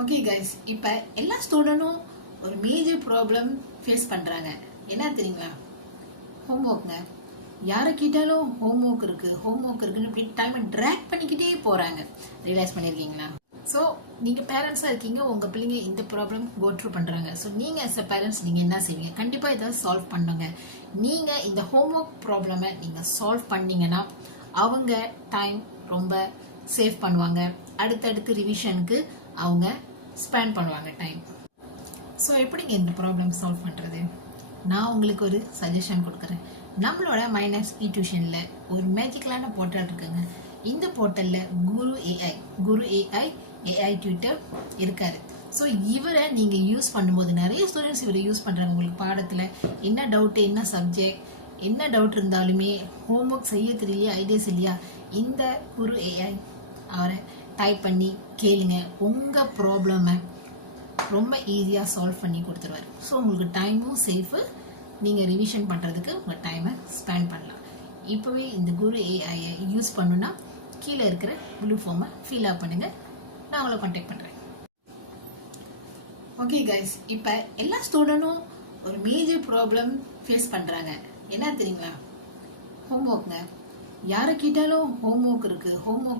Okay guys, இப்போ எல்லா ஸ்டூடெண்ட்டும் ஒரு மேஜர் ப்ராப்ளம் ஃபேஸ் பண்ணுறாங்க. என்ன தெரியுங்களா? ஹோம்ஒர்க்குங்க. யாரை கேட்டாலும் ஹோம்ஒர்க் இருக்குன்னு இப்படி டைமை ட்ராக் பண்ணிக்கிட்டே போகிறாங்க. ரியலைஸ் பண்ணியிருக்கீங்களா? ஸோ நீங்கள் பேரண்ட்ஸாக இருக்கீங்க, உங்கள் பிள்ளைங்க இந்த ப்ராப்ளம் கோட்ரூ பண்ணுறாங்க. ஸோ நீங்கள் as a பேரண்ட்ஸ் நீங்கள் என்ன செய்வீங்க? கண்டிப்பாக இதை சால்வ் பண்ணுங்க. நீங்கள் இந்த ஹோம்ஒர்க் ப்ராப்ளமை நீங்கள் சால்வ் பண்ணீங்கன்னா அவங்க டைம் ரொம்ப சேவ் பண்ணுவாங்க. அடுத்தடுத்து ரிவிஷனுக்கு அவங்க ஸ்பெண்ட் பண்ணுவாங்க டைம். ஸோ எப்படிங்க இந்த ப்ராப்ளம் சால்வ் பண்ணுறது? நான் உங்களுக்கு ஒரு சஜஷன் கொடுக்குறேன். நம்மளோட மைனஸ் டியூஷனில் ஒரு மேஜிக்கலான போர்ட்டல் இருக்குங்க. இந்த போர்ட்டலில் குரு ஏஐ டியூட்டர் இருக்காரு. ஸோ இவரை நீங்கள் யூஸ் பண்ணும்போது நிறைய ஸ்டூடெண்ட்ஸ் இவரை யூஸ் பண்ணுறாங்க. உங்களுக்கு பாடத்தில் என்ன டவுட்டு, என்ன சப்ஜெக்ட், என்ன டவுட் இருந்தாலுமே ஹோம்ஒர்க் செய்ய தெரியலையா, ஐடியாஸ் இல்லையா, இந்த குரு ஏஐ அவரை டைப் பண்ணி கேளுங்க. உங்கள் ப்ராப்ளமை ரொம்ப ஈஸியாக சால்வ் பண்ணி கொடுத்துருவார். ஸோ உங்களுக்கு டைமும் சேஃபு, நீங்கள் ரிவிஷன் பண்ணுறதுக்கு உங்கள் டைமை ஸ்பெண்ட் பண்ணலாம். இப்போவே இந்த குரு ஏஐயை யூஸ் பண்ணுன்னா கீழே இருக்கிற ப்ளூ ஃபார்மை ஃபில் அப் பண்ணுங்கள். நான் உங்களை கான்டாக்ட் பண்ணுறேன். ஓகே கைஸ், இப்போ எல்லா ஸ்டூடெண்ட்டும் ஒரு மேஜர் ப்ராப்ளம் ஃபேஸ் பண்ணுறாங்க. என்ன தெரியுங்களா? ஹோம்ஒர்க்குங்க. யாரை கேட்டாலும் ஹோம்ஒர்க்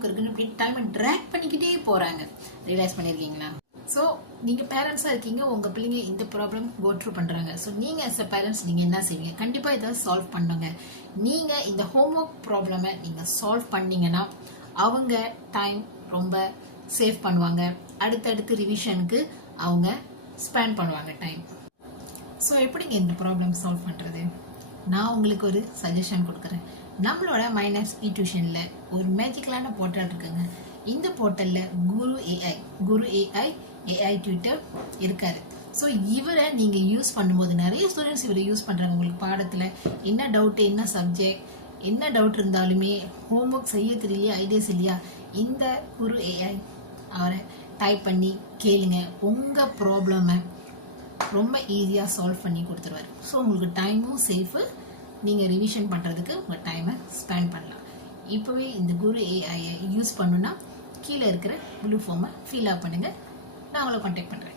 இருக்குன்னு இப்படி டைமை ட்ராக் பண்ணிக்கிட்டே போகிறாங்க. ரியலைஸ் பண்ணியிருக்கீங்களா? ஸோ நீங்கள் பேரண்ட்ஸாக இருக்கீங்க, உங்கள் பிள்ளைங்க இந்த ப்ராப்ளம் கோட்ரூ பண்ணுறாங்க. ஸோ நீங்கள் as a பேரண்ட்ஸ் நீங்கள் என்ன செய்வீங்க? கண்டிப்பாக இதை சால்வ் பண்ணுங்க. நீங்கள் இந்த ஹோம்ஒர்க் ப்ராப்ளமை நீங்கள் சால்வ் பண்ணீங்கன்னா அவங்க டைம் ரொம்ப சேவ் பண்ணுவாங்க. அடுத்தடுத்து ரிவிஷனுக்கு அவங்க ஸ்பெண்ட் பண்ணுவாங்க டைம். ஸோ எப்படிங்க இந்த ப்ராப்ளம் சால்வ் பண்ணுறது? நான் உங்களுக்கு ஒரு சஜஷன் கொடுக்குறேன். நம்மளோட மைனஸ் டியூஷனில் ஒரு மேஜிக்கலான போர்ட்டல் இருக்குங்க. இந்த போர்ட்டலில் குரு ஏஐ டியூட்டர் இருக்காரு. ஸோ இவரை நீங்கள் யூஸ் பண்ணும்போது நிறைய ஸ்டூடெண்ட்ஸ் இவரை யூஸ் பண்ணுறாங்க. உங்களுக்கு பாடத்தில் என்ன டவுட்டு, என்ன சப்ஜெக்ட், என்ன டவுட் இருந்தாலுமே ஹோம்ஒர்க் செய்ய தெரியலையா, ஐடியாஸ் இல்லையா, இந்த குரு ஏஐ அவரை டைப் பண்ணி கேளுங்க. உங்கள் ப்ராப்ளமை ரொம்ப ஈஸியாக சால்வ் பண்ணி கொடுத்துருவார். ஸோ உங்களுக்கு டைமும் சேஃபு, நீங்கள் ரிவிஷன் பண்ணுறதுக்கு உங்கள் டைமை ஸ்பெண்ட் பண்ணலாம். இப்போவே இந்த குரு ஏஐயை யூஸ் பண்ணுன்னா கீழே இருக்கிற ப்ளூ ஃபார்மை ஃபில் அப் பண்ணுங்கள். நான் உங்களை கான்டாக்ட் பண்ணுறேன்.